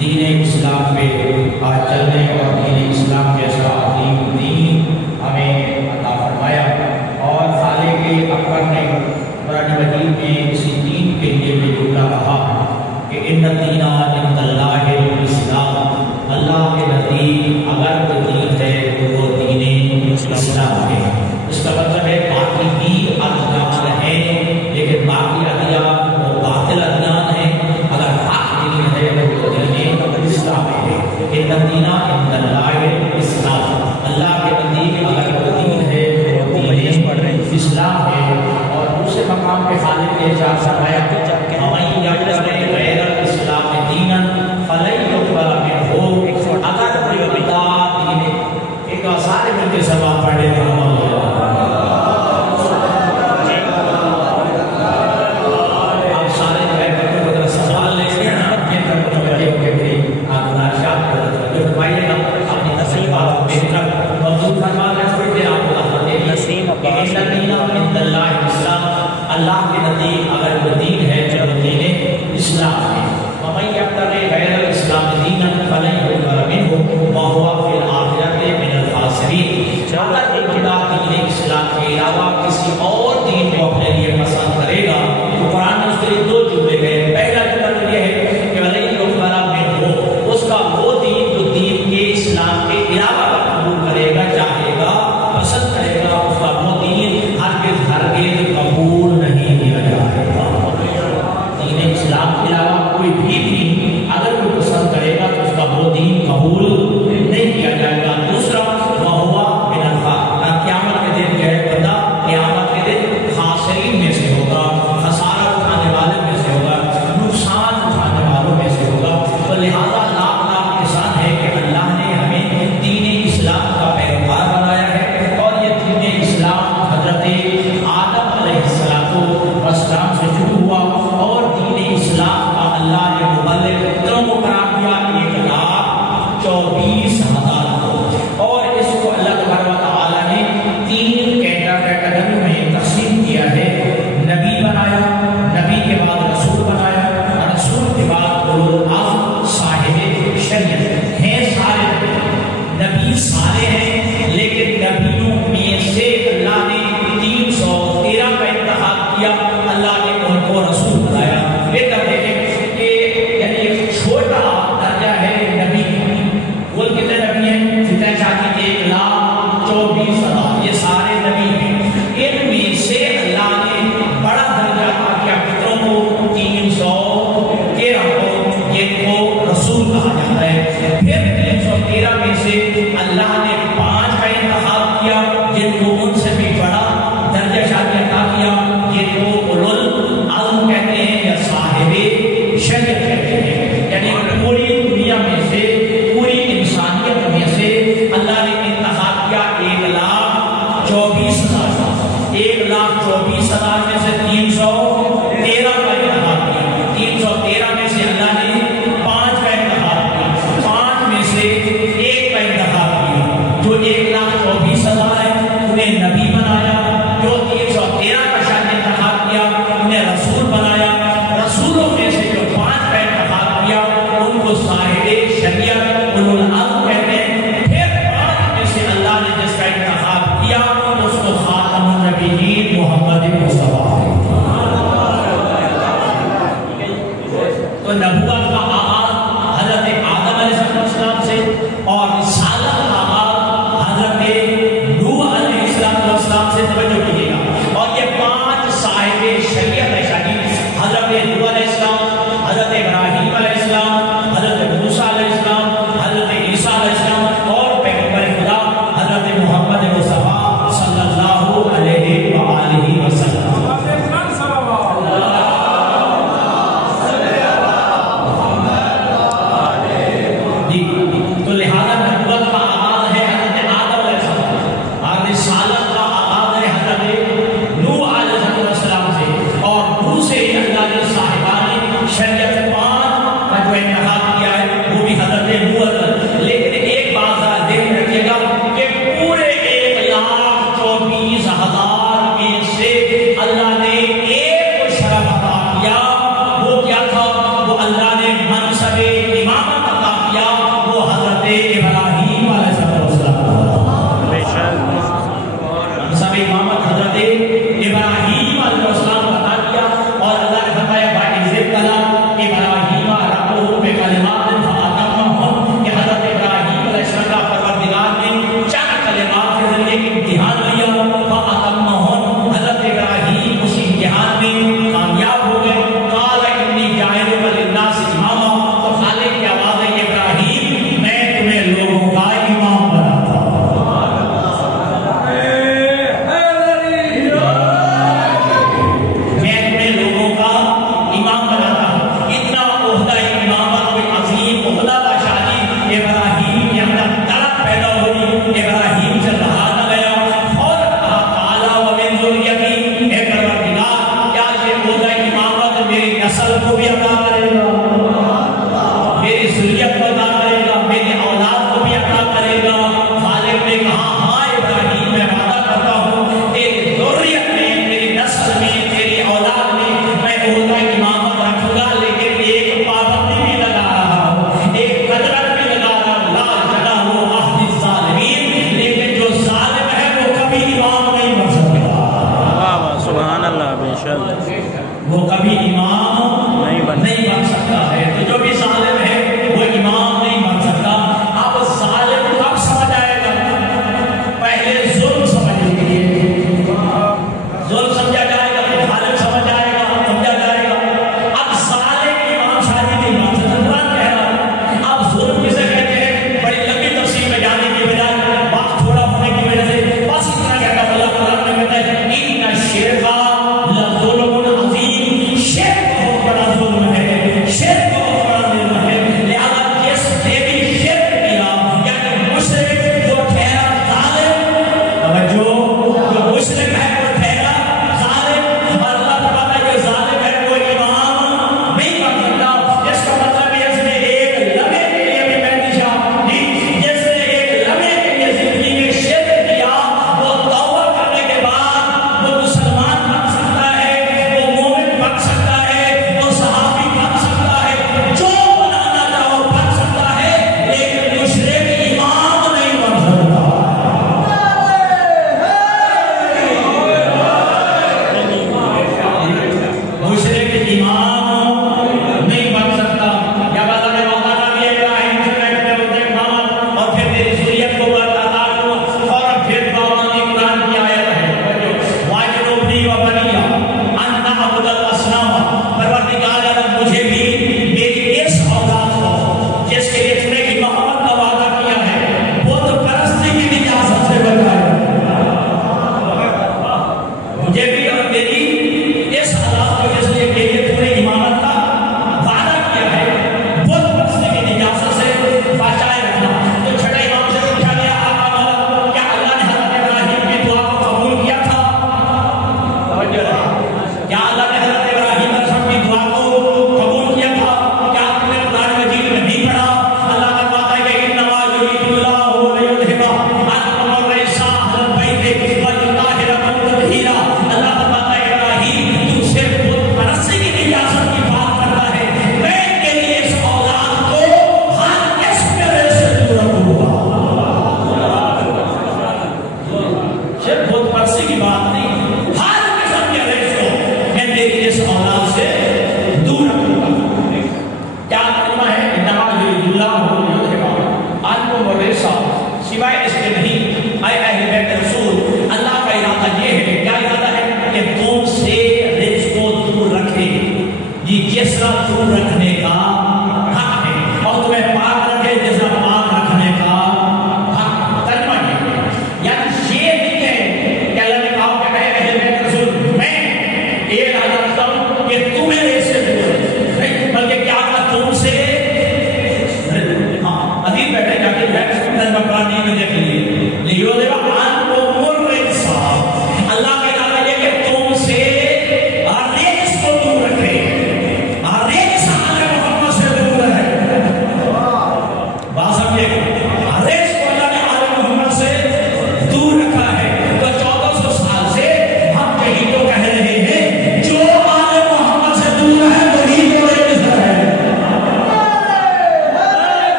دین اسلام پہ چلنے اور دین اسلام جیسا عظیم دین ہمیں عطا فرمایا، اور خالق اکبر نے قرآن مجید میں اسی دین کے لیے بھی جملہ کہا کہ ان الدین عند اللہ الاسلام، اللہ کے نزدیک اگر کوئی دین ہے تو وہ دین اسلام ہے۔ اس کا مطلب ہے باقی بھی ادیان ہیں، لیکن باقی ادیان وہ باطل ادیان ہیں، اگر حق دین ہے وہ دین اسلام ہے۔ ان الدین عند اللہ الاسلام، اللہ کے نزدیک اگر کوئی دین ہے وہ دین اسلام ہے۔ اور دوسرے مقام پہ خالق نے ارشاد فرمایا وَمَن یبتغِ غَیرَ الْإِسْلَامِ دِینًا فَلَن یُقْبَلَ مِنْہُ، اگر کوئی بتا دین ایک سارے مل کے سلام پڑھ لیں اللہ کے نزدیک اگر وہ دین ہے تو وہ دین اسلام ہے۔ وَمَن یبتغِ غَیرَ الْإِسْلَامِ دِینًا فَلَن یُقْبَلَ مِنْہُ وَهُوَ فِی الْآخِرَةِ مِنَ الْخَاسِرِینَ، اگر ایک بندہ دین اسلام کے علاوہ کسی اور دین کو اپنے لیے پسند کرے گا تو قرآن میں اس کے لیے دو جملے ہیں۔ پہلا جملہ یہ ہے کہ وَلَن یُقْبَلَ مِنْہُ، اس کا وہ دین جو دین کے اسلام کے علاوہ قبول کرے گا، چاہے گا، پسند کرے گا، اس کا وہ دین ہرگز قبول نہیں کیا جائے گا۔ دین اسلام کے علاوہ کوئی بھی دین اگر کوئی پسند کرے گا تو اس کا وہ دین قبول نہیں کیا جائے گا۔ دوسرا وَهُوَ مِنَ الْخَاسِرِینَ، قیامت کے دن جو ہے بندہ قیامت کے دن خاسرین میں سے ہوگا، خسارہ اٹھانے والے میں سے ہوگا، نقصان اٹھانے والوں میں سے ہوگا۔ تو لہذا لاکھ احسان ہے کہ اللہ نے ہمیں دین اسلام کا پیروکار بنایا ہے، اور یہ دین اسلام حضرت آدم علیہ السلام سے شروع ہوا، اور دین اسلام کا اللہ نے مبلغ اتنوں کو قرار دیا 1,24,000 کو، اور اس کو اللہ تبارک و تعالیٰ نے 3 کیٹیگری میں تقسیم کیا ہے۔ نبی بنایا، نبی کے بعد رسول بنایا، رسول کے بعد اولو العزم صاحب شریعت ہیں۔ سارے نبی سارے ہیں، لیکن نبیوں میں سے اللہ نے 313 کا انتخاب کیا، اللہ نے ان کو رسول بنایا۔ ایک اب دیکھیں کہ یعنی ایک چھوٹا درجہ ہے نبی، وہ کتنے نبی ہیں؟ فتح چاہتی 1,24,000، یہ سارے نبی ہیں۔ ان میں سے اللہ نے بڑا درجہ کیا کتنوں کو؟ 313 کو، جن کو رسول کہا جاتا ہے۔ پھر 313 میں سے اللہ نے 5 کا انتخاب کیا، جن کو ان سے بھی بڑا درجہ شادی عطا کیا، جن کو اولو العزم کہتے ہیں یا صاحب شریعت کہتے ہیں۔ یعنی پوری دنیا میں سے، پوری انسانیت میں سے اللہ نے انتخاب کیا 1,24,000، 1,24,000 میں سے 313 کا انتخاب کیا۔ 313 میں سے اللہ نے 5 کا انتخاب کیا، 5 میں سے 1 کا انتخاب کیا، جو 1,24,000 ہے انہیں نبی بنایا، جو 313 کا شان انتخاب کیا انہیں رسول بنایا، رسولوں میں سے جو 5 کا انتخاب کیا ان کو صاحب شریعت اولو العزم کہتے ہیں۔ پھر 5 میں سے اللہ نے جس کا انتخاب کیا اس کو خاتم النبیین محمد مصطفیٰ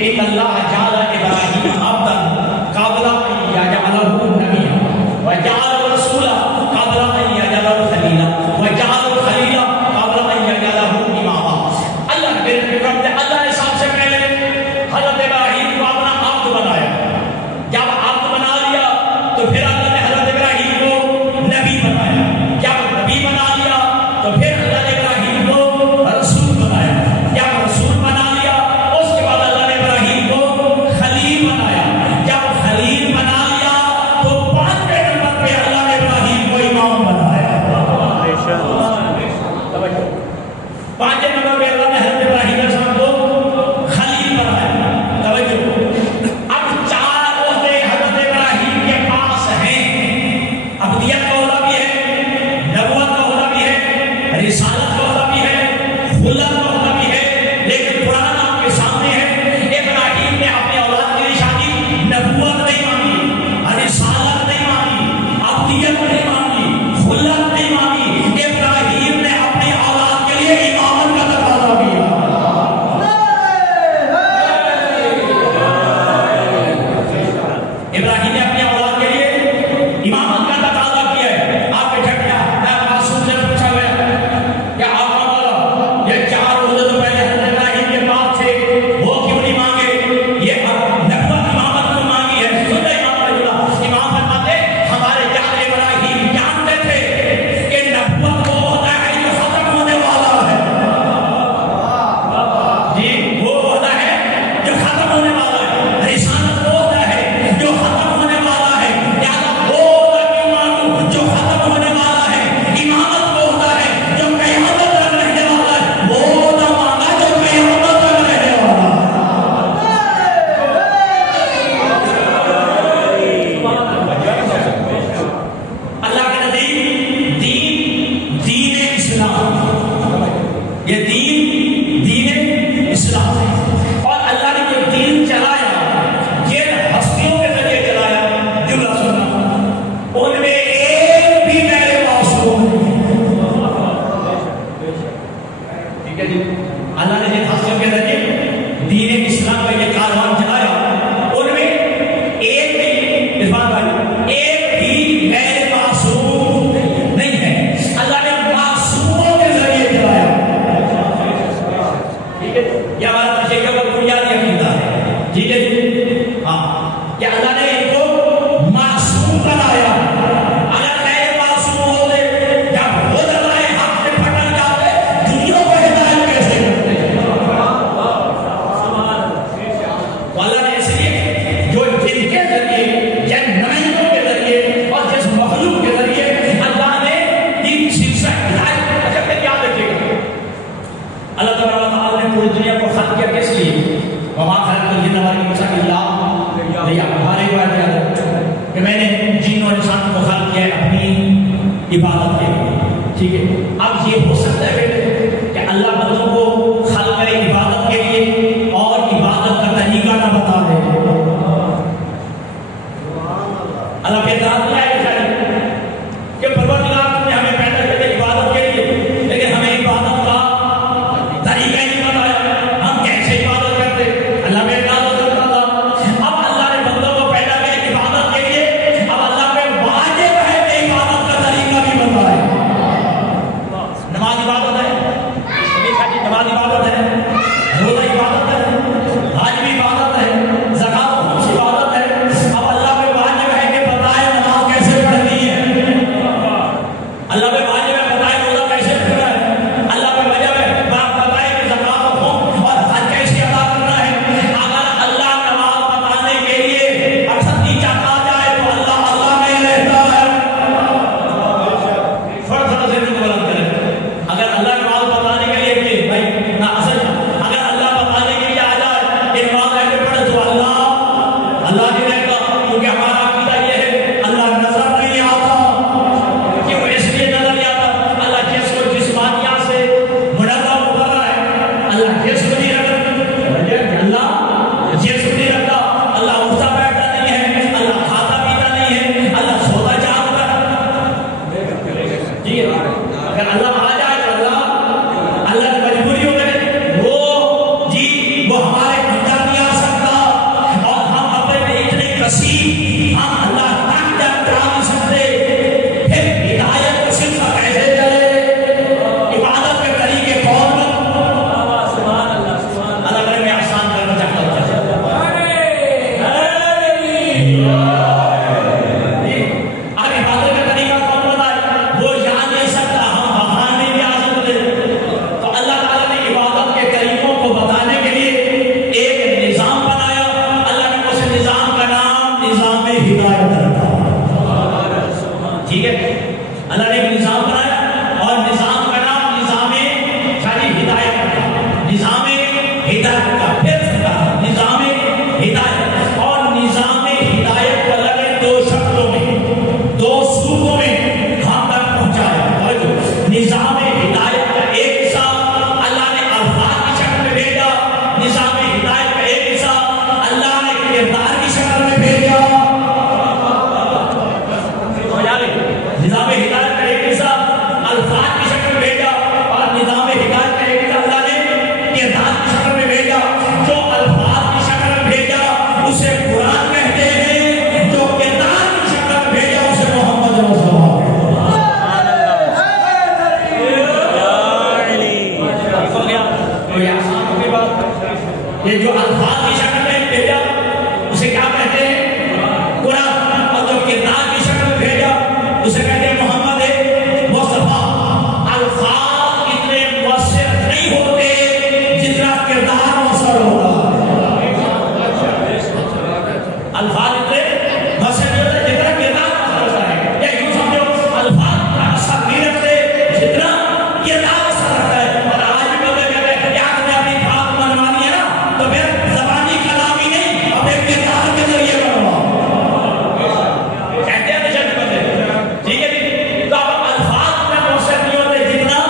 کہ ان اللہ جعل ابراہیم عبدا قبل ان یجعلہ نبیا وجعل رسولا قبل ان یجعلہ خلیلا وجعل خلیلا قبل ان یجعلہ اماما. اللہ کے اللہ نے سب سے پہلے حضرت ابراہیم کو اپنا عبد بنایا. جب عبد بنا لیا تو پھر اللہ نے حضرت ابراہیم کو نبی بنایا. جب نبی بنا لیا تو پھر اللہ نے ابراہیم کو رسول بنایا. جب رسول بنا لیا اس کے بعد اللہ نے ابراہیم کو خلیل بنایا. جب خلیل بنا لیا تو 5ویں نمبر پہ اللہ نے ابراہیم کو امام بنایا. 5ویں نمبر پہ اللہ نے حضرت ابراہیم علیہ السلام کو خلیل بنایا. توجہ. اب 4 عہدے حضرت ابراہیم کے پاس ہیں. عبدیت کا عہدہ بھی ہے, نبوت کا عہدہ بھی ہے, رسالت کا عہدہ بھی ہے, خلت کا عہدہ بھی ہے. لیکن قرآن آپ کے سامنے ہے. ابراہیم نے اپنے اولاد کے لیے شادی نبوت نہیں مانگی, رسالت نہیں مانگی, عبدیت نہیں مانگی, خلت نہیں مانگی. ابراہیم نے اپنے اولاد کے لیے امامت کا تقاضا کیا. ابراہیم نے اپنے اولاد کے لیے امامت کا تقاضا کیا ہے. آپ کے جھٹیا معصوم سے پوچھا گیا کہ آپ کا مولا یہ 4 عہدے تو پہلے حضرت ابراہیم کے پاس تھے, وہ کیوں نہیں مانگے؟ یہ نبوت امامت کیوں مانگی ہے؟ سن رہے امام اللہ امام فرماتے ہمارے جعل ابراہیم جانتے تھے کہ نبوت وہ ہوتا ہے جو ختم ہونے والا ہے. جی وہ ہوتا ہے جو ختم ہونے والا ہے. رسالت وہ ہوتا ہے جو ختم ہونے والا ہے. لہذا وہ ہوتا کیوں مانگوں جو ختم ہونے والا ہے. امامت وہ ہوتا ہے جو قیامت تک رہنے والا ہے. وہ ہوتا مانگا جو قیامت تک رہنے والا ہے. اللہ کے نزدیک دین اسلام, یہ دین اسلام ہے. اور اللہ نے جو دین چلایا یہ ہستیوں کے ذریعے چلایا. جملہ سننا, ان میں ایک بھی غیر معصوم نہیں. ٹھیک ہے جی. اللہ نے جن ہستیوں کے ذریعے دین اسلام کا یہ کاروان چلایا ان میں ایک بھی عرفان بھائی ایک بھی غیر معصوم نہیں ہے. اللہ نے معصوموں کے ذریعے چلایا. ٹھیک ہے. یہ ہمارا تشیع کا بنیادی عقیدہ ہے. ٹھیک ہے جی. ہاں کہ اللہ نے ان کو معصوم بنایا. اگر غیر معصوم ہوتے جب وہ دلائے حق سے پھٹک جاتے دنیا کو ہدایت کیسے کرتے؟ تو اللہ نے اس لیے جو جن کے ذریعے جن نمائندوں کے ذریعے اور جس مخلوق کے ذریعے اللہ نے دین سلسلہ ہدایت. اچھا پھر یاد رکھیے گا اللہ تبارک و تعالیٰ نے پوری دنیا کو خلق کیا کس لیے؟ وما خلقت الجن والانس الا لیعبدون. ہمارے بات یاد ہے کہ میں نے جن اور انسان کو خلق کیا ہے اپنی عبادت کے لیے. ٹھیک ہے. اب یہ ہو سکتا ہے کہ اللہ بندوں کو خلق کرے عبادت کے لیے اور عبادت کا طریقہ نہ بتا دے. اللہ کے اعتراض نہیں آئے گا کہ پروردگار تم نے ہمیں پیدا کیا عبادت کے لیے لیکن ہمیں عبادت کا طریقہ نہیں بتایا, ہم کیسے عبادت کرتے. اللہ میں عبادت کرتا تھا. اب اللہ نے بندوں کو پیدا کیا عبادت کے لیے, اب اللہ پہ واجب ہے کہ عبادت کا طریقہ بھی بتائے. نماز عبادت ہے, نماز عبادت ہے, روزہ عبادت ہے, حج بھی عبادت ہے, زکات عبادت ہے. اب اللہ پہ واجب ہے کہ بتائے نماز کیسے پڑھنی ہے. اللہ پہ واجب ہے بتائے روزہ کیسے رکھنا ہے. اللہ پہ واجب ہے بتائے کہ زکات اور حج کیسے ادا کرنا ہے. اگر اللہ نماز بتانے کے لیے اکثر نیچا کہا جائے تو اللہ اللہ میں رہتا ہے. فرض سے بلند کرے. اگر اللہ نماز بتانے کے لیے کہ بھائی نہ اصل کوئی آسان کوئی بات؟ یہ جو الفاظ کی شکل میں بھیجا اسے کیا کہتے ہیں؟ قرآن. اور جو کردار کی شکل میں بھیجا اسے کہتے ہیں محمد مصطفیٰ. الفاظ اتنے مؤثر نہیں ہوتے جتنا کردار مؤثر ہوتا ہے. الفاظ اتنے مؤثر نہیں ہوتے جتنا کردار مؤثر ہوتا ہے. یا یوں سمجھو الفاظ کا اثر نہیں رکھتے جتنا کردار اثر رکھتا ہے. اور آج بھی بندے کہتے ہیں یا تمہیں اپنی بات منوانی ہے نا تو پھر زبانی کلام ہی نہیں اپنے کردار کے ذریعے منواؤ. کہتے ہیں بشک بندے ٹھیک ہے جی. تو اب الفاظ میں مؤثر نہیں ہوتے جتنا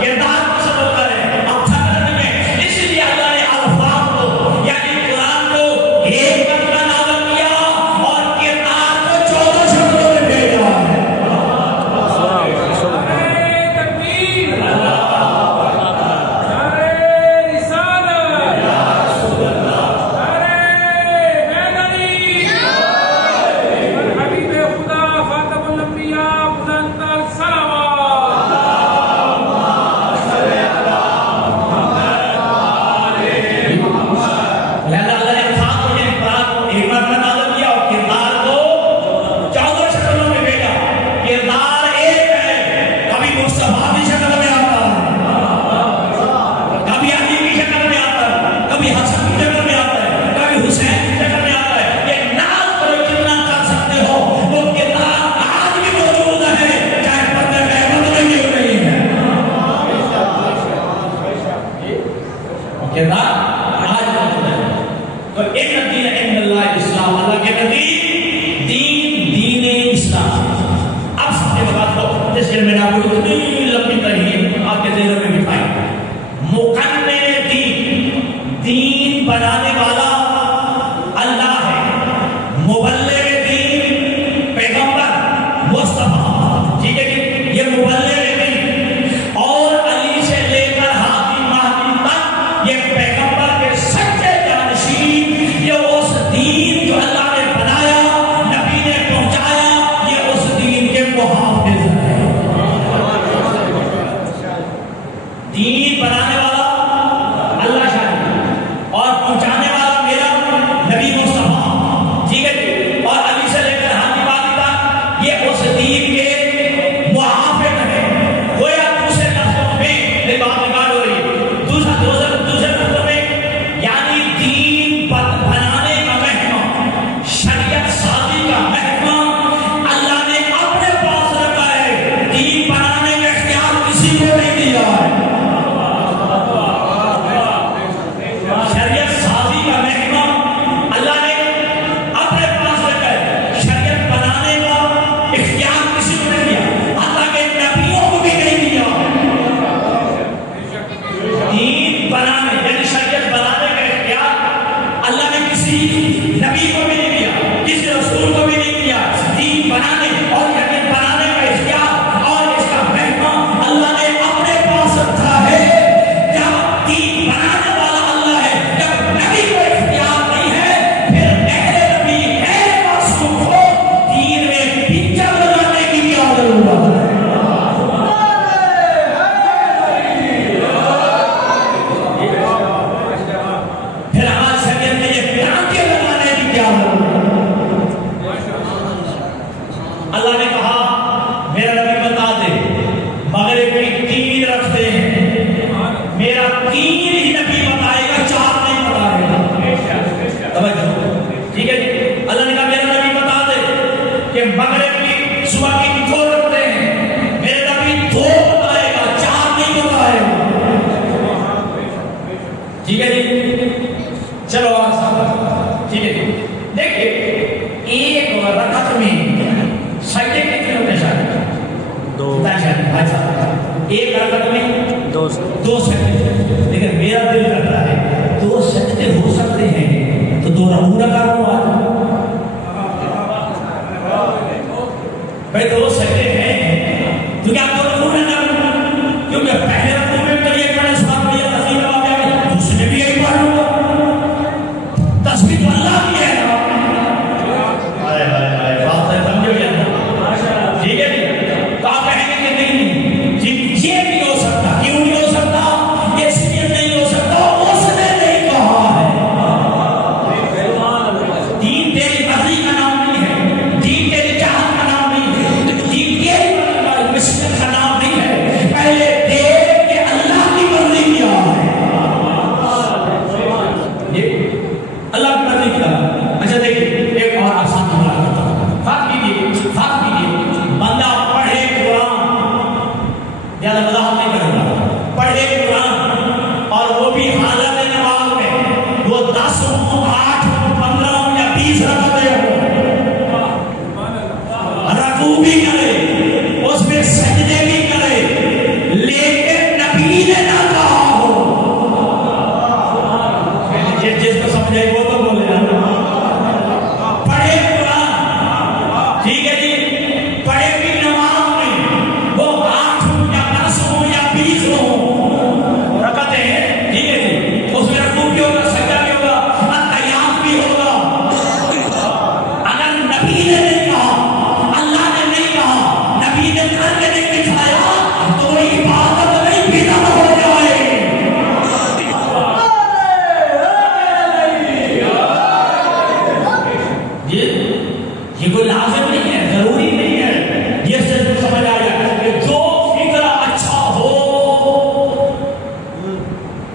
کردار مؤثر ہوتا ہے. اب تھکر میں اس لیے اللہ نے الفاظ کو یعنی قرآن کو ایک مرتبہ نازل کیا اور کردار کو 14 شکلوں میں بھیجا ہے. لہذا اللہ نے الفاظ کو یعنی قرآن کو ایک مرتبہ نازل کیا اور کردار کو 14 شکلوں میں بھیجا. کردار ایک ہے. کبھی مصطفیٰ کی شکل میں آتا ہے, کبھی علی کی شکل میں آتا ہے, کبھی حسن کی شکل میں آتا ہے, کبھی حسین کی شکل میں آتا ہے. یہ ناز کرو جتنا کر سکتے ہو وہ کردار آج بھی موجود ہے چاہے پردے میں بدلی ہو رہی ہے. کردار آج موجود ہے. تو ان دین عند اللہ اسلام, اللہ کے نزدیک دین اسلام. اب سب کے بعد کو جس میں نے آپ کو اتنی لمبی ترہیم آپ کے ذہن میں بٹھائی. مکمل دین بنانے والا اللہ ہے, مبلغ دین پیغمبر مصطفیٰ. ٹھیک ہے جی, یہ مبلغ دین. اور علی سے لے کر حاتم مہدی تک یہ پیغمبر کے سچے جانشین. یہ اس دین جو اللہ نے بنایا نبی نے پہنچایا, یہ اس دین کے محافظ ہیں. دین بنانے والا اللہ شاہد اور پہنچانے والا میرا نبی مصطفیٰ. ٹھیک ہے جی, اور علی سے لے کر حاتم مہدی تک یہ اس دین کے محافظ ہیں. گویا دوسرے لفظوں میں میری بات ریکارڈ ہو رہی ہے. دوسرے لفظوں میں یعنی دین بنانے کا مہمہ, شریعت سازی کا مہمہ اللہ نے اپنے پاس رکھا ہے. دین بنانے کا اختیار کسی کو نہیں دیا ہے. شریعت سازی کا مہمہ اللہ نے اپنے پاس رکھا ہے. شریعت بنانے کا اختیار کسی کو نہیں دیا, اللہ کے نبیوں کو بھی نہیں دیا. دین بنانے یعنی شریعت بنانے کا اختیار اللہ نے کسی نبی کو بھی نہیں دیا, کسی رسول کو بھی نہیں دیا. دین بنانے اور یقین بنانے کا اختیار اور اس کا مہمہ اللہ نے اپنے پاس رکھا ہے. جب دین بنانے والا اللہ ہے, جب نبی کو اختیار نہیں ہے, پھر اہل نبی اہل معصوم کو دین میں پنجر لگانے کی کیا ضرورت ہے؟ پھر ہماری شریعت میں یہ ٹانکے لگانے کی کیا ضرورت ہے؟ اللہ نے کہا میرا نبی بتا دے مغرب کی تین رکھتے ہیں, میرا تین ہی نبی بتائے گا, 4 نہیں بتائے گا. توجہ, ٹھیک ہے جی. اللہ نے کہا میرا نبی بتا دے کہ مغرب کی صبح کی 2 رکھتے ہیں, میرے نبی 2 بتائے گا, 4 نہیں بتائے گا. ٹھیک ہے جی, چلو آسان. ٹھیک ہے جی. دیکھیے ایک رکعت میں سجدے کتنے ہوتے ہیں؟ شاید 2. ایک رکعت میں 2 سجدے. لیکن میرا دل کر رہا ہے 2 سجدے ہو سکتے ہیں تو 2 رکوع لگا لو. بھائی 2 سجدے ہیں تو کیا 2 رکوع لگا لو؟ کیونکہ پہلے رکوع میں تو یہ پڑھا, اس بات میں یہ تسلیم لگا دیا, دوسرے بھی یہی پڑھا.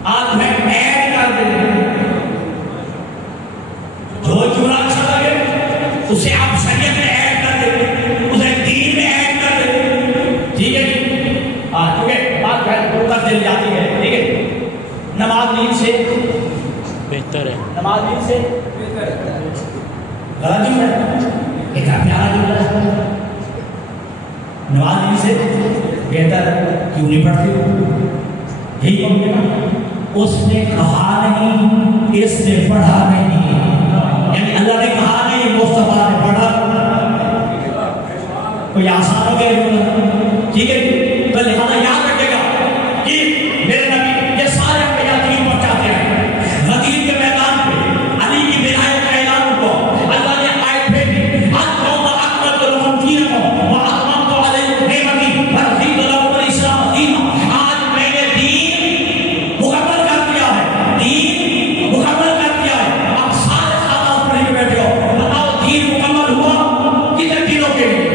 آج میں ایڈ کر دیں، جو جملہ اچھا لگے اسے آپ شریعت میں ایڈ کر دیں، اسے دین میں ایڈ کر دیں، ٹھیک ہے جی؟ کیونکہ بات کر دل جاتی ہے، ٹھیک ہے؟ نماز نیند سے بہتر ہے، نماز نیند سے غلط جملہ ہے، ایک پیارا جملہ ہے، نماز نیند سے بہتر کیوں نہیں پڑھتی ہو؟ یہی کہوں گے نا، اس نے کہا نہیں، اس نے پڑھا نہیں، یعنی اللہ نے کہا نہیں، مصطفیٰ نے پڑھا۔ کوئی آسان ہو گیا، ٹھیک ہے؟ تو لہٰذا یاد رکھے گا کہ میرے نبی یہ سارے انبیاء دین پہنچاتے ہیں۔ غدیر کے میدان پہ علی کی ولایت کا اعلان ہوا، اللہ نے آیت بھیجی، اليوم اکملت لکم دینکم واتممت علیکم نعمتی ورضیت لکم الاسلام دینا۔ آج میں نے دین مکمل کر دیا ہے، دین مکمل کر دیا ہے۔ اب سارے خاندان پڑھ کے بیٹھے ہو، بتاؤ دین مکمل ہوا کتنے دنوں کے لیے،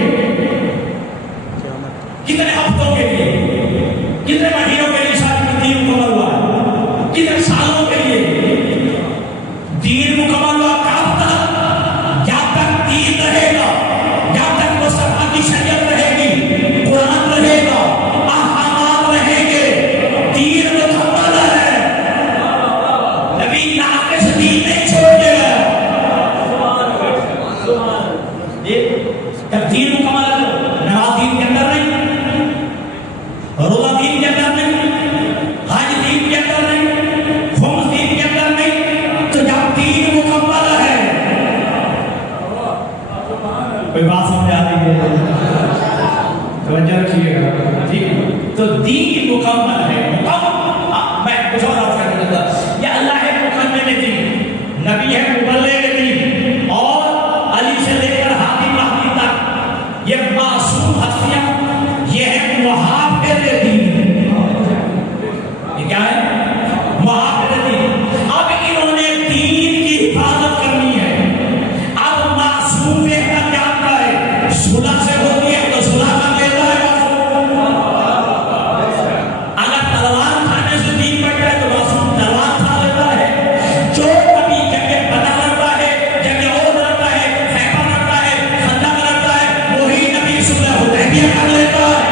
کتنے ہفتوں کے لیے، کتنے مہینوں کے لیے شاید دین مکمل ہوا ہے، کتنے سالوں کے لیے دین مکمل ہوا؟ کب تک؟ جب تک دین رہے گا، جب تک مصطفیٰ کی شریعت رہے گی، قرآن رہے گا، احکامات رہیں گے، دین مکمل ہے۔ نبی ناقص دین نہیں چھوڑے گا، جب دین مکمل ہے، نماز دین کے اندر نہیں، روزہ دین کے اندر نہیں، حج دین کے اندر نہیں، خمس دین کے اندر نہیں، تو جب دین مکمل ہے، کوئی بات سمجھ آ رہی ہے؟ توجہ رکھیے گا، ٹھیک ہے؟ تو دین مکمل ہے، میں کچھ اور آپ کرنے لگا، یا اللہ ہے مکمل دین، نبی ہے مبلغ دین، اور علی سے لے کر ہادی مہدی تک یہ معصوم ہستیاں، یہ ہے محافظ دین۔ یہ کیا ہے؟ محافظ دین۔ اب انہوں نے دین کی حفاظت کرنی ہے۔ اب معصوم بہتر جانتا ہے، صلح سے ہوتی ہے تو صلح کر لیتا ہے معصوم۔ اگر تلوار کھانے سے دین بچ جائے تو معصوم تلوار کھا لیتا ہے۔ جو کبھی جگہ پتہ لگتا ہے، جگہ اور لگتا ہے، خیبر لگتا ہے، خندق لگتا ہے، وہی نبی صلح حدیبیہ کر لیتا ہے۔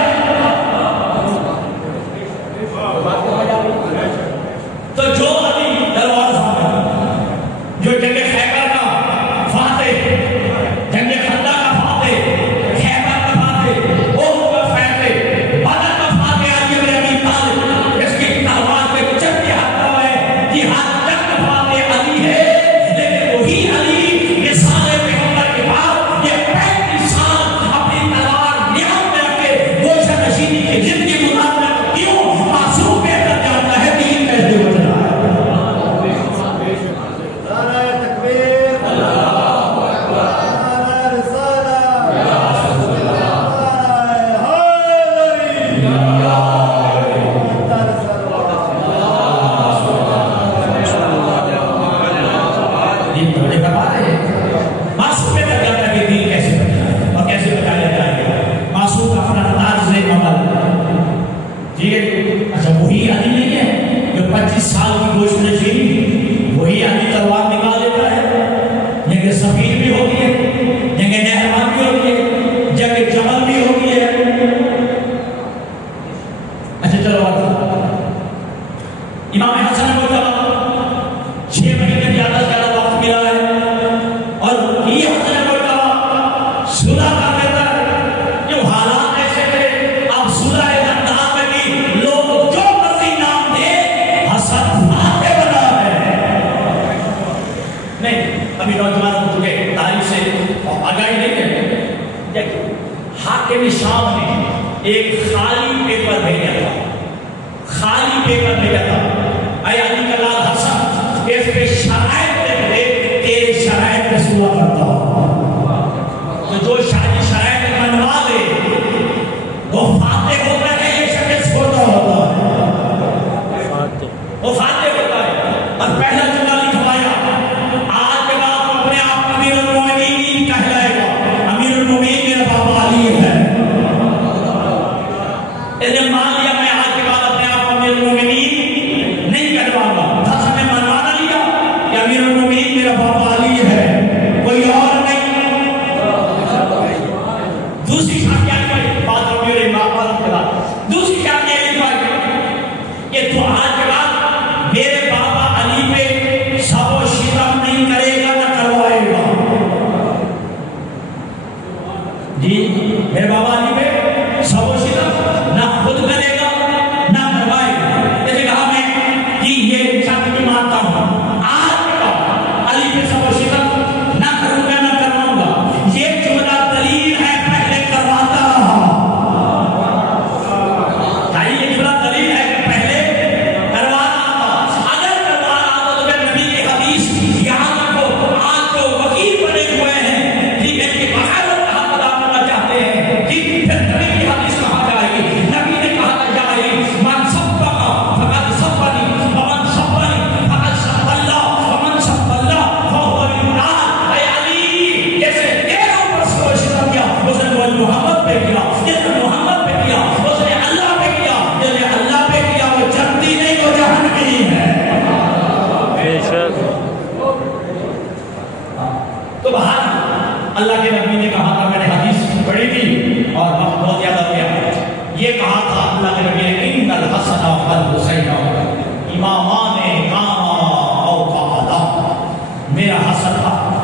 تو جو علی تلوار صاحب، جو جنگ خیبر کا فاتح، جنگ خندق کا فاتح، خیبر کا فاتح، احد کا فاتح، بدر کا فاتح علی بن ابی طالب، اس کی تلوار پہ چپ کے ہاتھ ہے، جہاد جنگ کا فاتح علی ہے، لیکن وہی علی رسالے پیغمبر کے بعد یہ 35 سال اپنی تلوار نیام میں رکھ کے گوشہ نشینی کی زندگی گزارنے کو کیوں؟ معصوم بہتر جانتا ہے دین کیسے بچنا ہے۔ معصوم بہتر جانتا ہے کہ دین کیسے بچنا ہے اور کیسے بچایا جائے گا۔ معصوم اپنا طرز عمل، ٹھیک ہے؟ اچھا وہی علی نہیں ہے جو 25 سال کی گوشت نشین، وہی علی تلوار نکال لیتا ہے، جنگ سفیر بھی ہوتی ہے، جنگ نہروان بھی ہوتی ہے، جنگ جمل بھی ہوتی ہے۔ اچھا چلو امام حسن کو 6 مہینے زیادہ سے زیادہ وقت ملا ہے، اور یہ حسن کو صلح کر دیتا ہے۔ جو حالات ایسے تھے، اب صلح انداز میں بھی لوگ جو مرضی نام دے، حسن فاتح بنا ہے۔ نہیں، ابھی نوجوان تجھے تاریخ سے آگاہی نہیں ہے۔ حاکم شام نے ایک خالی پیپر بھیجا تھا، خالی پیپر بھیجا تھا، اے علی کا لال حسن، اس پہ شرائط دے، تیرے شرائط پہ صلح کرتا ہوں۔ تو جو شرائط منوا دے وہ فاتح ہوتا ہے، یہ شخص چھوٹا ہوتا ہے، وہ فاتح ہوتا ہے۔ اور پہلا جملہ لکھوایا، آج کے بعد اپنے آپ امیر المومنین کہلائے گا، امیر المومنین میرا بابا علی ہے۔ مان لیا میں آج کے بعد اپنے آپ امیر المومنین نہیں کہتا، امیر المومنین میرا بابا علی ہے، کوئی اور نہیں۔ دوسری شان کیا لکھا بات ہو میرے امام کے بعد، دوسری شان کیا لکھا کہ تو آج کے بعد میرے بابا علی پہ سب و شتم نہیں کرے گا نہ کروائے گا۔ جی میرے بابا علی پہ سب و شتم نہ خود کرے گا نہ کروائے گا۔ جیسے کہا میں کہ یہ شرط بھی مانتا ہوں، آج کے بعد علی پہ سب و شتم نہ کروں گا نہ کرواؤں گا۔ یہ جملہ دلیل ہے پہلے کرواتا رہا۔ یہ جملہ دلیل ہے کہ پہلے کرواتا تھا۔ اگر کروا رہا تھا تو پھر نبی کی حدیث یہاں تک آج تو وکیل بنے ہوئے ہیں، ٹھیک ہے کہ باہر کہاں ادا کرنا چاہتے ہیں، ٹھیک پھر نبی کی حدیث کہاں جائے گی؟ نبی نے کہا تھا جائے گی من سبّا فقد سبّنی ومن سبّنی فقد سبّ اللہ ومن سبّ اللہ فهو النار۔ اے علی جیسے تیرے اوپر سب و شتم کیا اس نے محمد پہ کیا، جس نے محمد پہ کیا اس نے اللہ پہ کیا، جس نے اللہ پہ کیا وہ جنتی نہیں وہ جہنمی ہے۔ بے شک تو بہر اللہ کے نبی نے کہا تھا، میں نے حدیث پڑھی تھی اور وقت بہت زیادہ ہو گیا، یہ کہا تھا اللہ کے نبی نے ان الحسن والحسین امامان کاما او قعدا، میرا حسن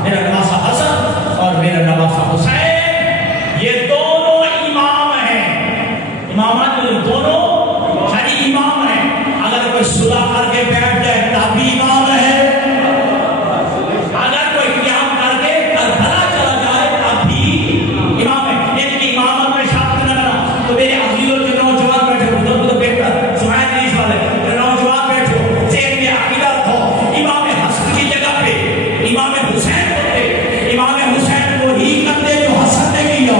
میرا نواسا حسن اور میرا نواسا حسین یہ دونوں امام ہیں۔ امامات دونوں یعنی امام ہیں، اگر کوئی صلح کر کے بیٹھ جائے تب بھی امام ہے، اگر کوئی قیام کر کے کربلا چلا جائے تب بھی امام ہے۔ ان کی امامت میں شرط نہ کرنا۔ تو میرے عزیزوں جو نوجوان بیٹھے ہو تو بہتر سماعت نہیں والے نوجوان بیٹھے ہو، ذہن میں عقیدہ رکھو امام حسن کی جگہ پہ امام حسین ہوتے، امام حسین کو ہی کرتے جو حسن نے کیا۔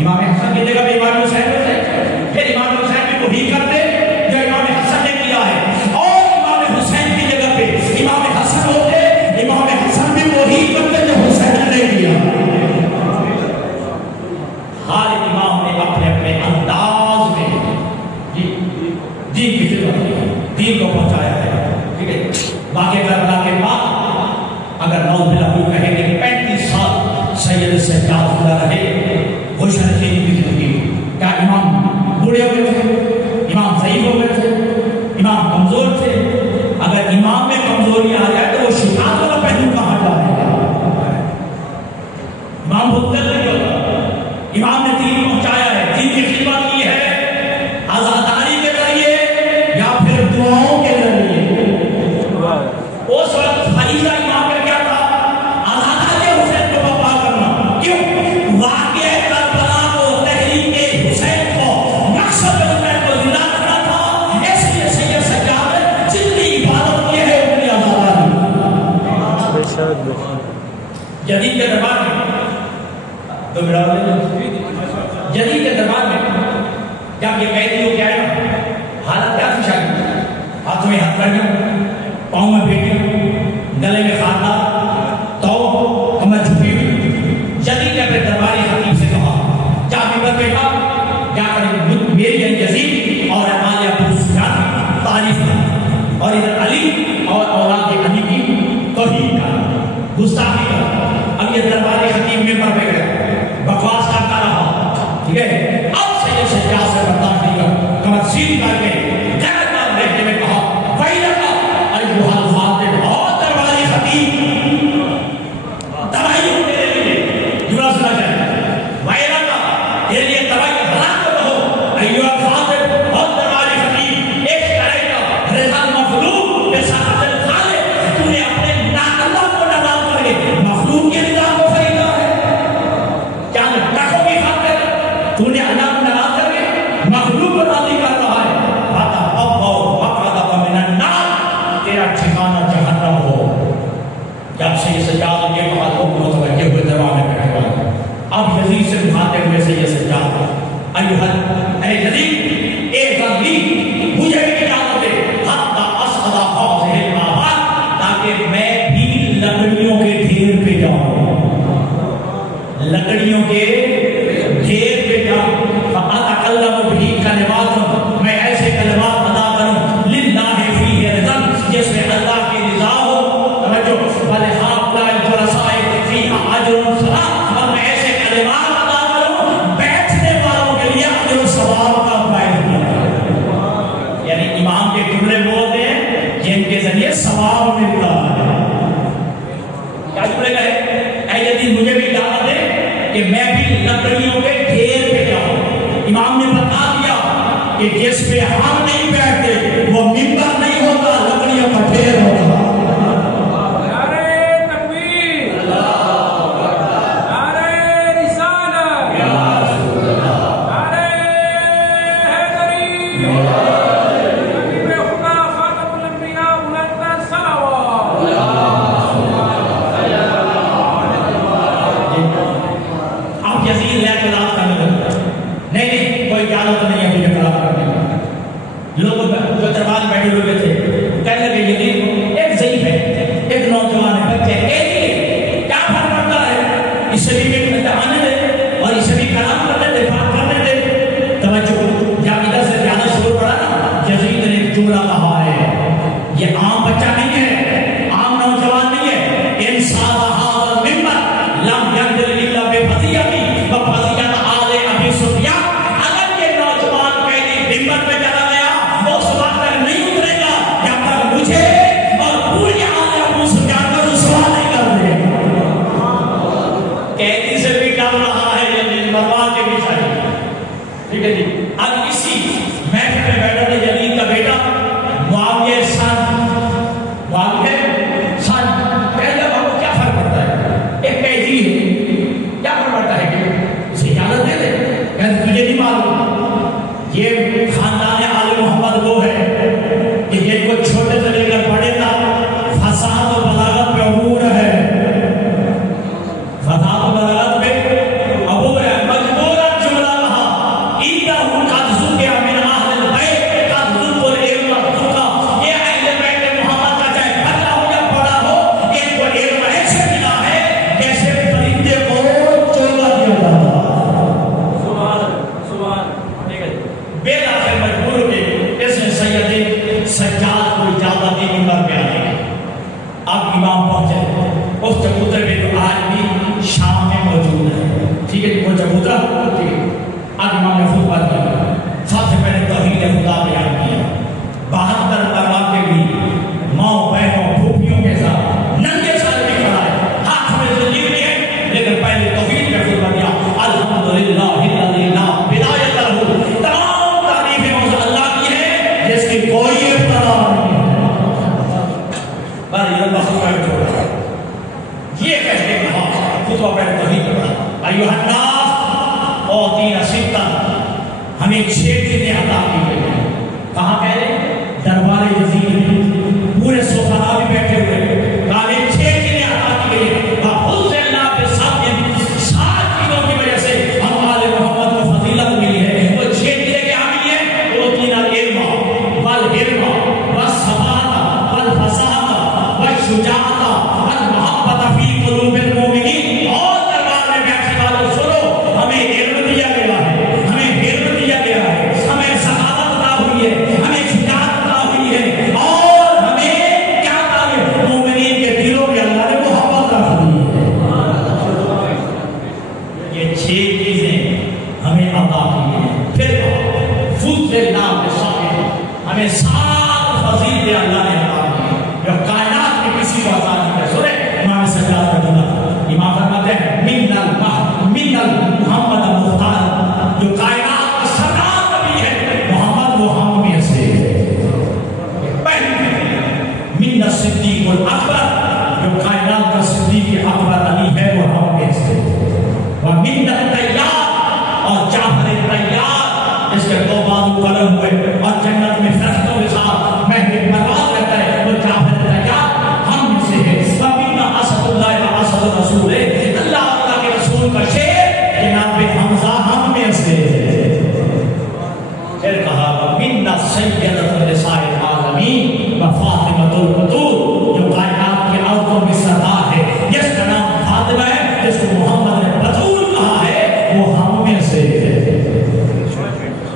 امام حسن کی جگہ پہ امام حسین ہوتے، پھر امام حسین بھی وہی کرتے جو امام حسن نے کیا ہے، اور امام حسین کی جگہ پہ امام حسن ہوتے، امام حسن بھی وہی کرتے جو حسین نے کیا۔ ہر امام نے اپنے اپنے انداز میں دین کی خدمت دین کو پہنچایا ہے، ٹھیک ہے۔ باقی کربلا کے بعد اگر نوز بلا کوئی کہے کہ 35 سال سید سجاد خدا رہے، گلشن خیری کی زندگی، کیا امام بوڑھے ہوئے تھے، امام ضعیف ہو گئے تھے، امام کمزور تھے؟ اگر امام میں کمزوری آ جائے تو وہ شفاعت والا پہلو کہاں جائے گا؟ امام بدل نہیں ہوتا، امام نے دین پہنچایا ہے، دین کی خدمت کی ہے، آزاداری کے ذریعے یا پھر دعاؤں کے ذریعے۔ اس وقت فریضہ امام کا کیا تھا؟ آزاداری حسین کو برپا کرنا۔ کیوں؟ واقعہ کربلا کو، تحریک حسین کو، مقصد حسین کو زندہ رکھنا تھا، اس لیے سید سجاد نے جتنی عبادت کی ہے اتنی آزاداری۔ بے شک جدید کے دربار میں تو جدید کے دربار میں جب یہ قیدی ہو کے آیا حالت کیا تھی؟ شاید ہاتھوں میں ہتھکڑیاں، پاؤں میں بیٹیاں، گلے میں خاندار، تو کمر جھکی ہوئی۔ جدید نے اپنے درباری خطیب سے کہا جا ممبر پہ کہا کیا کریں میری یزید اور اعمال ابو سفیان تعریف کر، اور ادھر علی اور اولاد علی کی توہین کر، گستاخی کر۔ اب یہ درباری خطیب ممبر پہ گیا، بکواس کرتا رہا، ٹھیک ہے۔ اب سید سجاد سے برداشت نہیں کر، کمر سیدھ کر کے غیر نام رہنے میں کہا وَيْلَكَ أَيُّهَا الْخَاطِبُ، اور درباری خطیب دوائی ہو میرے لیے، جڑا سنا جائے وَيْلَكَ، تیرے لیے دوائی حلال کو کہو، أَيُّهَا الْخَاطِبُ، اور درباری خطیب ایک کرے گا رضا المخلوق بسخط الخالق، تو نے اپنے اللہ کو ناراض کر کے مخلوق کے رضا کو خریدا ہے، کیا ٹکوں کی خاطر تو نے اللہ کو ناراض کر کے مخلوق کو راضی کر رہا ہے؟ تیرا ٹھکانہ جہنم ہو۔ جب سے یہ سجاد یہ کہا لوگ متوجہ ہوئے دربار میں بیٹھے ہوئے، اب یزید سے بھاتے ہوئے سے یہ سجاد اے یزید ایک لی مجھے بھی اجازت دے حتی اسعد حاضر الآباد، تاکہ میں بھی لکڑیوں کے ڈھیر پہ جاؤں، لکڑیوں کے ڈھیر پہ جاؤں، فَأَتَكَلَّمُ بِهِ كَلِمَاتٌ، میں ایسے کلمات ادا کروں لِلَّهِ فِيهِ رِضًا، ثواب ملتا ہے. کیا جملے کا ہے؟ اے یزید مجھے بھی دعوت دے کہ میں بھی لکڑیوں کے ڈھیر پہ جاؤں. امام نے بتا دیا کہ جس پہ ہم نہیں بیٹھتے وہ ممبر نہیں ہوتا، لکڑیوں کا ڈھیر ہوتا. ہمیں 6 چیزیں عطا کی گئی ہیں. کہاں کہہ رہے؟ دربار یزید میں پورے سفراء بھی بیٹھے ہوئے. کہا ہمیں 6 چیزیں عطا کی گئی ہیں. بحفظ اللہ کے ساتھ 7 چیزوں کی وجہ سے ہم آل محمد کو فضیلت ملی ہے. وہ 6 چیزیں کیا ملی ہیں؟ وہ تین العلم والحلم والصفاء والفصاحت والشجاعت والمحبت فی قلوب المؤمنین. اور دربار میں بیٹھنے والوں سنو، ہمیں علم دیا گیا ہے، ہمیں علم دیا گیا ہے، ہمیں سخاوت عطا ہوئی ہے، ہمیں شجاعت عطا ہوئی ہے، اور ہمیں کیا عطا ہے؟ مومنین کے دلوں میں اللہ نے محبت رکھ دی ہے. یہ 6 چیزیں ہمیں عطا کی ہیں. پھر فضل اللہ کے سامنے ہمیں 7 فضیلتیں اللہ نے عطا کی ہیں جو کائنات میں کسی کو عطا نہیں ہے. سنیں امام سجاد کا جملہ، امام فرماتے ہیں من محمد مختار، جو کائنات کا سردار نبی ہے محمد، وہ ہم میں سے پہلی. من الصدیق الاکبر، جو کائنات کا صدیق اکبر علی ہے وہ ہم میں سے. ومن الطیار، اور جعفر الطیار جس کے 2 بازو قلم ہوئے اور جنت میں فرشتوں کے ساتھ مہد پرواز رہتا ہے، وہ جعفر الطیار ہم میں سے ہے. ومن اسد اللہ و اسد رسول، اللہ کے رسول کا شیر جناب حمزہ ہم میں سے. پھر کہا ومن سیدۃ النساء العالمین و فاطمۃ البتول، جو کائنات کی عورتوں میں سردار ہے، جس کا نام فاطمہ ہے، جس کو محمد نے بتول کہا ہے، وہ ہم میں سے ہے.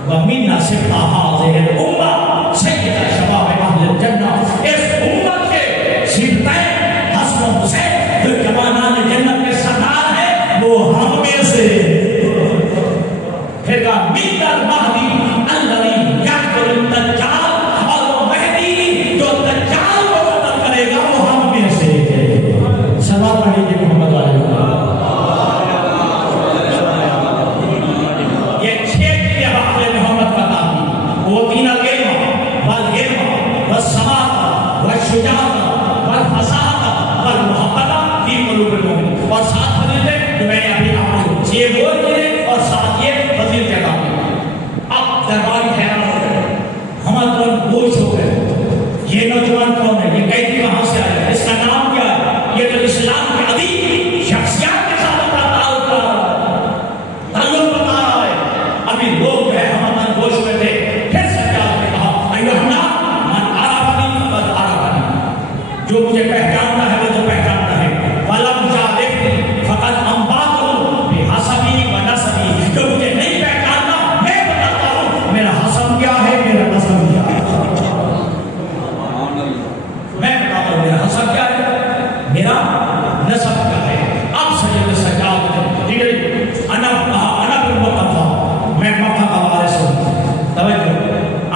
ومن سبط هذه الامه سید شباب اہل الجنہ، اس امت کے سبطین حسن و حسین جو جوانان جنت کے سردار ہیں، وہ ہم میں سے. پھر کہا من المہدی الذی یقتل الدجال، اور وہ مہدی جو دجال والشجاعة والفصاحة والمحبة في قلوب المؤمنين. اور ساتھ فضیلتیں جو میں نے ابھی آپ کو یہ بول دیے اور ساتھ یہ فضیلتیں عطا کی. اب دربار حیران ہو گئے, ہمارا تو بوجھ ہو گئے, یہ نوجوان کون ہے, یہ قیدی کہاں سے آیا, اس کا نام کیا ہے, یہ تو اسلام کے عظیم شخصیات کے ساتھ اپنا تعلق بتا رہا ہے. ابھی لوگ جو ہے ہمارا گوش میں تھے, پھر سجاد نے کہا من عرفنی فقد عرفنی, جو مجھے پہچانتا ہے وہ تو پہچانتا ہے, ولم یعرفنی فقد انبأته بحسبی ونسبی, جو مجھے نہیں پہچانتا میں بتاتا ہوں میرا حسب کیا ہے, میرا نسب کیا ہے, میں بتاتا ہوں میرا حسب کیا ہے, میرا نسب کیا ہے. اب سید سجاد نے ٹھیک ہے, انا بن مقفا, میں مکہ کا وارث ہوں, توجہ,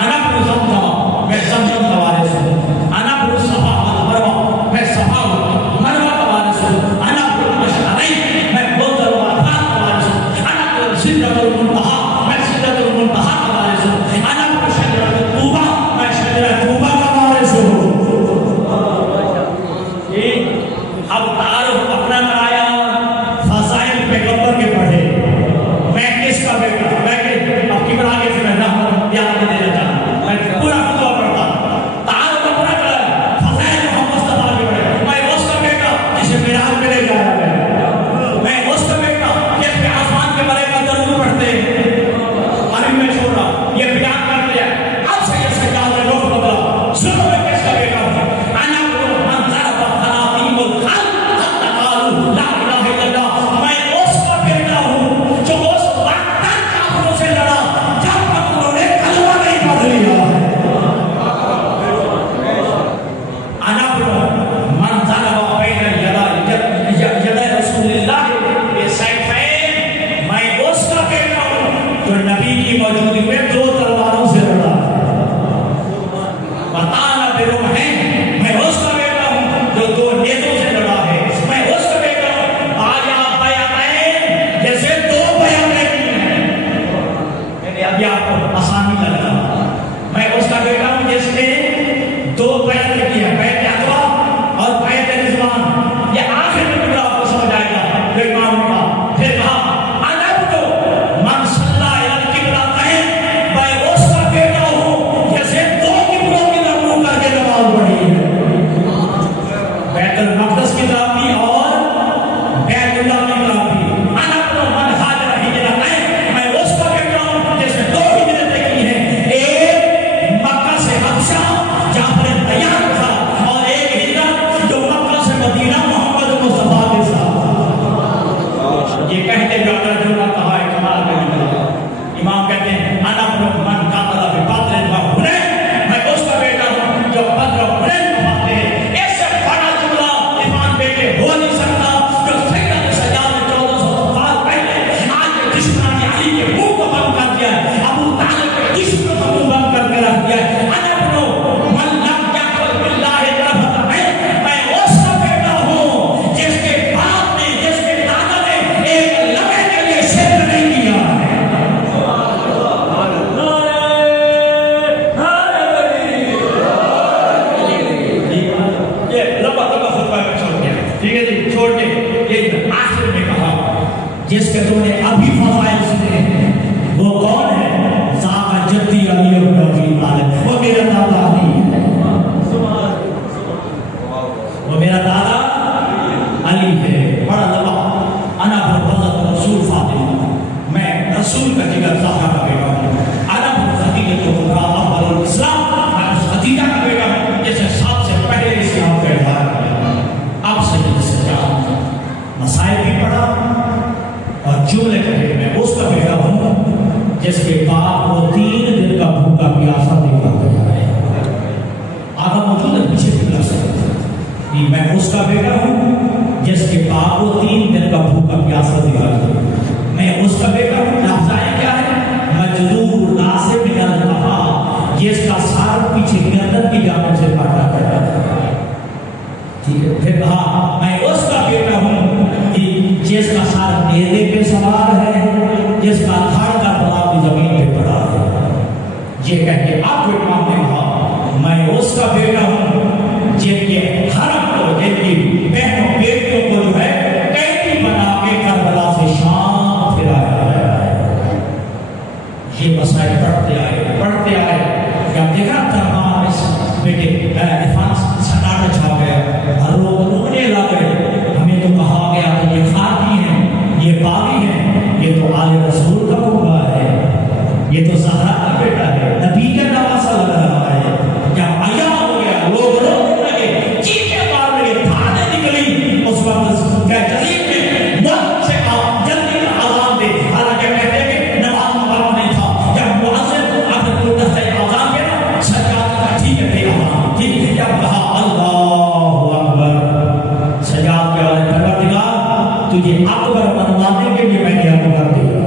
انا بن زمزم, میں زمزم کا وارث ہوں, انا بن صفا والمروہ, میں صفا ہوں, مروہ کا وارث ہوں, انا بن مشعرین, میں بودر و عرفات کا وارث ہوں, انا بن سدرۃ المنتہا, میں سدرۃ المنتہا کا وارث ہوں, انا بن شجرۃ طوبہ, میں شجرۃ طوبہ کا وارث ہوں. اب تعارف اپنا کرایا, فضائل پیغمبر کے پڑھے, میں کس کا بیٹا, میں اب کی بنا کے پھر میں یاد نہیں دینا چاہتا, میں پورا خطبہ پڑھتا, تعارف اپنا کرایا, فضائل محمد مصطفیٰ کے پڑھے, میں اس کا بیٹا جسے معراج میں لے جایا گیا, میں اس کا بیٹا جس پہ آسمان کے بارے کا درود پڑھتے ہیں, ابھی میں چھوڑ رہا یہ بیان کر دیا. اب سے یہ سجاد نے رخ بدلا, سنو میں کس کا بیٹا ہوں, انا من ضرب خراطیم الخلق حتی قالوا لا الہ الا اللہ, میں اس کا بیٹا ہوں جو اس وقت تک کافروں سے لڑا جب تک انہوں نے کلمہ نہیں پڑھ لیا. انا من ضرب بین یدی رسول اللہ بسیفین, میں اس کا بیٹا ہوں جو نبی کی موجودگی میں دو تلواروں سے لڑا. بتانا برمحین, میں اس کا بیٹا ہوں جو دو نیزوں سے لڑا ہے, میں اس کا بیٹا ہوں آیا بیعتین, جیسے دو بیعتیں ہیں, ابھی آپ کو آسانی لگتا, میں اس کا بیٹا ہوں جس نے دو بیعتیں کی ہیں, بیعت عقبہ اور بیعت رضوان. یہ آخر میں بھی آپ کو سمجھ آئے گا جو امام کا. پھر کہا من صلی علی القبلتین, میں اس کا بیٹا ہوں جیسے دو قبلوں کی طرف منہ کر کے نماز پڑھی ہے, بیت المقدس کی طرف بھی اور بیت اللہ کی طرف بھی. انا من ہاجر ہجرتین, میں اس کا بیٹا ہوں جس نے دو ہجرتیں کی ہیں, ایک مکہ سے حبشہ جہاں پر تیار تھا, اور ایک ہجرت جو مکہ سے مدینہ محمد مصطفیٰ کے ساتھ. یہ کہتے جاتا جو نہ کہا ہے کمال میں نکلا. امام کہتے ہیں انا من قاتل ببدر وحنین, میں اس کا بیٹا ہوں جو بدر و حنین میں فاتح ہے. اس سے بڑا جملہ امام بیٹے ہو نہیں سکتا جو سیدنا سجاد نے 1400 سال پہلے آج کے دشمنان علی کے منہ کو بند کر دیا ہے, ابو طالب کے دشمنوں کا منہ بند کر کے رکھ دیا ہے. انا من لم یقل باللہ طرفۃ عین, میں اس کا بیٹا ہوں جس کے باپ نے, جس کے دادا نے ایک لمحے کے لیے شرک نہیں کیا ہے. یہ لمبا خطبہ میں چھوڑ دیا, ٹھیک ہے جی, چھوڑ کے یہ آخر میں کہا جس کے تو نے ابھی فضائل سنے ہیں وہ کون ہے, ذاک جدی علی بن ابی طالب, وہ میرا دادا علی ہے, وہ میرا دادا علی ہے. بڑا لمبا. انا بن رسول فاطمہ, میں رسول کا جگر زہرا کا بیٹا ہوں. انا بن خدیجہ کبریٰ اول الاسلام, میں اس خدیجہ کا بیٹا ہوں جسے سب سے پہلے اسلام کا اظہار کیا. اب سے مسائل بھی پڑھا اور جملے کہے, میں اس کا بیٹا ہوں جس کے باپ کو 3 دن کا بھوکا پیاسا دیکھا گیا ہے. آقا موجود ہے پیچھے بھی لگ سکتے, میں اس کا بیٹا ہوں جس کے باپ کو 3 دن کا بھوکا پیاسا دیکھا گیا. میں اس کا بیٹا ہوں, لفظائیں کیا ہے, مجذور ناصب من القفا, جس کا سار پیچھے گردن کی جانب سے کاٹا گیا ہے. ٹھیک ہے, پھر کہا میں اس کا بیٹا ہوں جس کا سار نیزے پہ سوار ہے, جس کا دھڑ کا پڑا زمین پہ پڑا ہے. یہ کہہ کے اب امام نے کہا میں اس کا بیٹا ہوں جس دربار میں بیٹے عرفان سناٹا چھا گیا، ہر لوگ رونے لگے، ہمیں تو کہا گیا کہ یہ خاطی ہیں، یہ باغی ہیں، یہ تو آل رسول کا کنبہ ہے، یہ تو زہرا کا بیٹا ہے، نبی کا نواسہ لگ رہا ہے۔ جب عیاں ہو گیا، لوگ رونے لگے، چیخیں مار لگے، دھاڑیں نکلی، اس وقت کیا جزیر میں وقت سے جلدی کا اذان دے، حالانکہ کہتے ہیں کہ نماز مقرر نہیں تھا، جب مؤذن اپنے دستہ اذان کے نا سجاد کا ٹھیک ہے اذان ٹھیک، جب کہا اللہ اکبر، سجاد کے والے پروردگار تجھے اکبر بنوانے کے لیے میں نے اکبر دیا،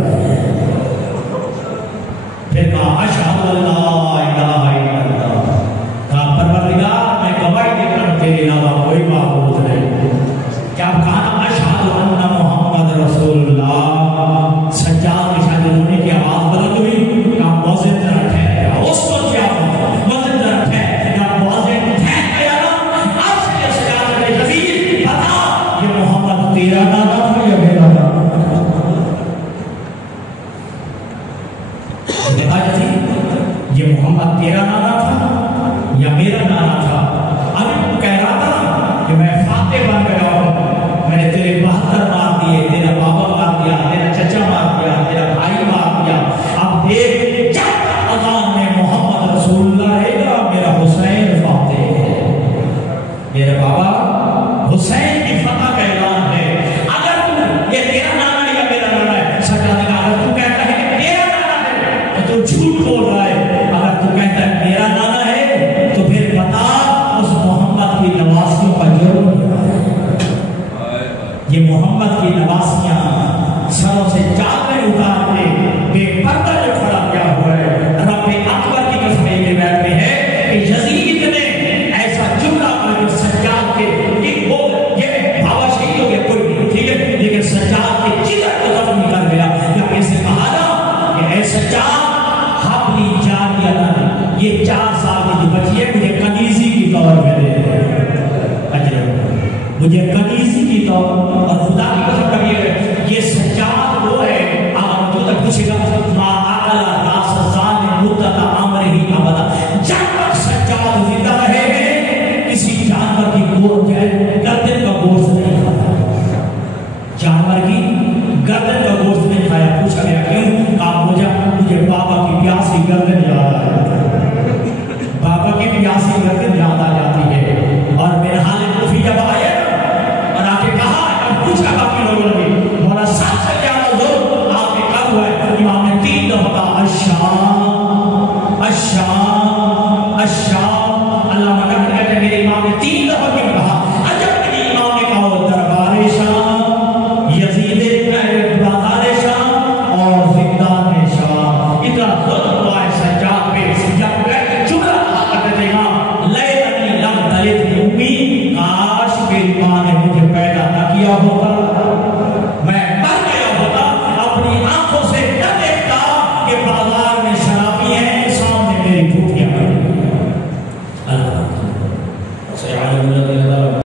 پھر کہا اشہد ان لا الہ الا اللہ، کہا پروردگار میں گواہی دیتا ہوں تیرے علاوہ کوئی معبود نہیں، جب کہا اشہد ان محمد رسول اللہ، سجاد کے شاید رونے کی آواز بلند ہوئی، کہا مؤذن ذرا ٹھہر گیا، اس کو کیا مؤذن ذرا ٹھہر گیا، مؤذن ٹھہر گیا نا، اب سے یہ سجاد کے جزیر بتا یہ محمد تیرا نانا تھا یا میرا نانا تھا؟ یہ محمد تیرا نانا تھا یا میرا نانا تھا؟ ابھی تو کہہ رہا تھا کہ میں فاتح بن گیا ہوں، میں نے تیرے 72 مار دیے، تیرا بابا مار دیا، تیرا چچا مار دیا، تیرا بھائی مار دیا، اب دیکھ جب اذان میں محمد رسول اللہ رہے گا، میرا حسین فاتح ہے، میرے بابا حسین کی فتح کا اعلان ہے۔ اگر یہ تیرا نانا ہے یا میرا نانا ہے؟ سجاد نے کہا اگر تو کہتا ہے کہ تیرا نانا ہے تو جھوٹ بول رہا ہے، اگر تو کہتا ہے میرا نانا ہے تو پھر بتا اس محمد کی نواسیوں کا جرم کیا ہے؟ یہ محمد کی نواسیاں سروں سے چادریں اتار کے بے پردہ جو کھڑا کیا ہوا ہے، رب اکبر کی قسم ایک روایت میں ہے کہ یزید نے ایسا جملہ کہا کہ سجاد کے یہ بابا شہید ہو گیا کوئی نہیں ٹھیک ہے، لیکن سجاد کے جگر کو دفن کر گیا، یا ایسے کہا نا کہ اے سجاد حبلی جاریہ، یہ 4 سال کی جو بچی ہے مجھے کنیزی کی طور پہ دے دے، مجھے کنیزی کی طور، اور خدا کی قسم کبھی یہ سجاد وہ ہے آپ جو تک پوچھے گا ما اعلی راس ظالم مدت عمر ہی ابدا، جب تک سجاد زندہ رہے گے کسی جانور کی گردن کا گوشت نہیں کھاتا، جانور کی گردن کا گوشت نہیں کھایا۔ پوچھا گیا کیوں؟ کہا مجھے بابا کی پیاسی گردن یاد آ جاتی ہے، بابا کی پیاسی گردن یاد آ جاتی ہے، اور میرے حال کوفی جب آئے اور آپ نے کہا پوچھا کافی لوگوں نے مولا سب سے کیا حضور آپ نے کب ہوا ہے؟ امام نے 3 دفعہ کہا الشام الشام الشام، اللہ مگر کہتے ہیں میرے امام نے 3 دفعہ کیوں کہا؟ عجب کہ امام نے کہا دربار شام، یزید بازار شام اور زندان شام، اتنا ظلم ہوا ہے سجاد پہ، جب جملہ کرتے تھے امام لیتنی لم تلدنی امی، کاش میری ماں نے مجھے پیدا نہ کیا ہوتا،